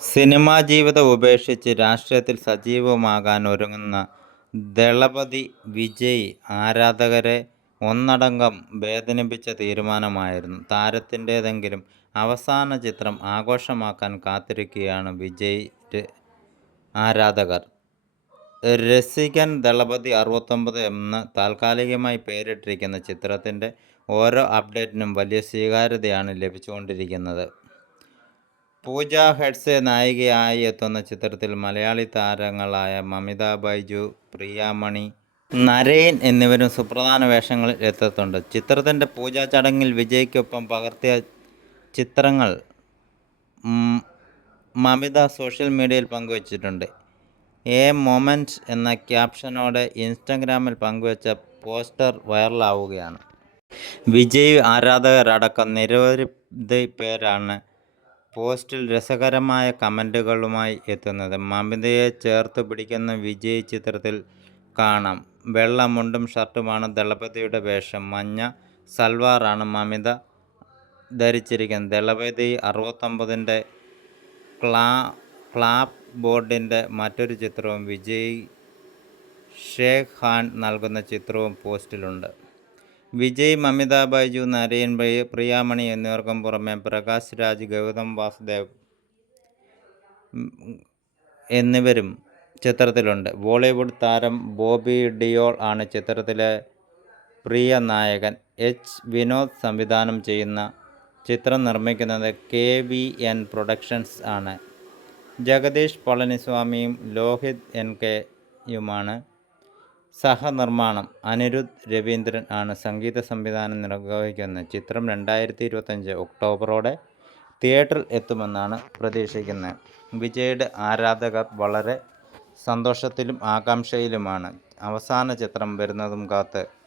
Cinema ജീവിതം ഉപേക്ഷിച്ച് രാഷ്ട്രീയത്തിൽ സജീവമാകാൻ ഒരുങ്ങുന്ന ദളപതി വിജയ് ആരാധകരെ ഒന്നടങ്കം വേദനിപ്പിച്ച തീരുമാനമായിരുന്നു താരത്തിന്റെതെങ്കിലും അവസാന ചിത്രം ആഘോഷമാക്കാൻ കാത്തിരിക്കുകയാണ് വിജയ് ആരാധകർ. രസികൻ ദളപതി അറുപത്തൊമ്പത് എന്ന് താൽക്കാലികമായി പേരിട്ടിരിക്കുന്ന ചിത്രത്തിന്റെ ഓരോ അപ്ഡേറ്റിനും വലിയ സ്വീകാര്യതയാണ് ലഭിച്ചുകൊണ്ടിരിക്കുന്നത്. പൂജ ഹെഡ്സ് നായികയായി എത്തുന്ന ചിത്രത്തിൽ മലയാളി താരങ്ങളായ മമിത ബൈജു, പ്രിയാമണി, നരേൻ എന്നിവരും സുപ്രധാന വേഷങ്ങളിൽ എത്തുന്നുണ്ട്. ചിത്രത്തിന്റെ പൂജാ ചടങ്ങിൽ വിജയ്ക്കൊപ്പം പകർത്തിയ ചിത്രങ്ങൾ മമിത സോഷ്യൽ മീഡിയയിൽ പങ്കുവച്ചിട്ടുണ്ട്. എ മൊമെന്റ് എന്ന ക്യാപ്ഷനോടെ ഇൻസ്റ്റഗ്രാമിൽ പങ്കുവച്ച പോസ്റ്റർ വൈറലാവുകയാണ്. വിജയ് ആരാധകരടക്കം നിരവധി പേരാണ് പോസ്റ്റിൽ രസകരമായ കമന്റുകളുമായി എത്തുന്നത്. മമിതയെ ചേർത്ത് പിടിക്കുന്ന വിജയ് ചിത്രത്തിൽ കാണാം. വെള്ള മുണ്ടും ഷർട്ടുമാണ് ദളപതിയുടെ വേഷം. മഞ്ഞ സൽവാറാണ് മമിത ധരിച്ചിരിക്കുന്നത്. ദളപതി അറുപത്തൊമ്പതിന്റെ ക്ലാ ക്ലാപ്പ് ബോർഡിന്റെ മറ്റൊരു ചിത്രവും വിജയ് ഷേഖ് ഖാൻ നൽകുന്ന ചിത്രവും പോസ്റ്റിലുണ്ട്. വിജയ്, മമിത ബൈജു, നരേൻ, പ്രിയാമണി എന്നിവർക്കും പുറമെ പ്രകാശ് രാജ്, ഗൗതം വാസുദേവ് എന്നിവരും ചിത്രത്തിലുണ്ട്. ബോളിവുഡ് താരം ബോബി ഡിയോൾ ആണ് ചിത്രത്തിലെ പ്രിയ നായകൻ. എച്ച്. വിനോദ് സംവിധാനം ചെയ്യുന്ന ചിത്രം നിർമ്മിക്കുന്നത് കെ. വി. എൻ പ്രൊഡക്ഷൻസ് ആണ്. ജഗദീഷ് പളനിസ്വാമിയും ലോഹിത് എൻ. കെ. സഹനിർമ്മാണം. അനിരുദ്ധ് രവീന്ദ്രൻ ആണ് സംഗീത സംവിധാനം നിർവഹിക്കുന്നത്. ചിത്രം രണ്ടായിരത്തി ഇരുപത്തഞ്ച് ഒക്ടോബറോടെ തിയേറ്ററിൽ എത്തുമെന്നാണ് പ്രതീക്ഷിക്കുന്നത്. വിജയുടെ ആരാധകർ വളരെ സന്തോഷത്തിലും ആകാംക്ഷയിലുമാണ്. അവസാന ചിത്രം വരുന്നതും കാത്ത്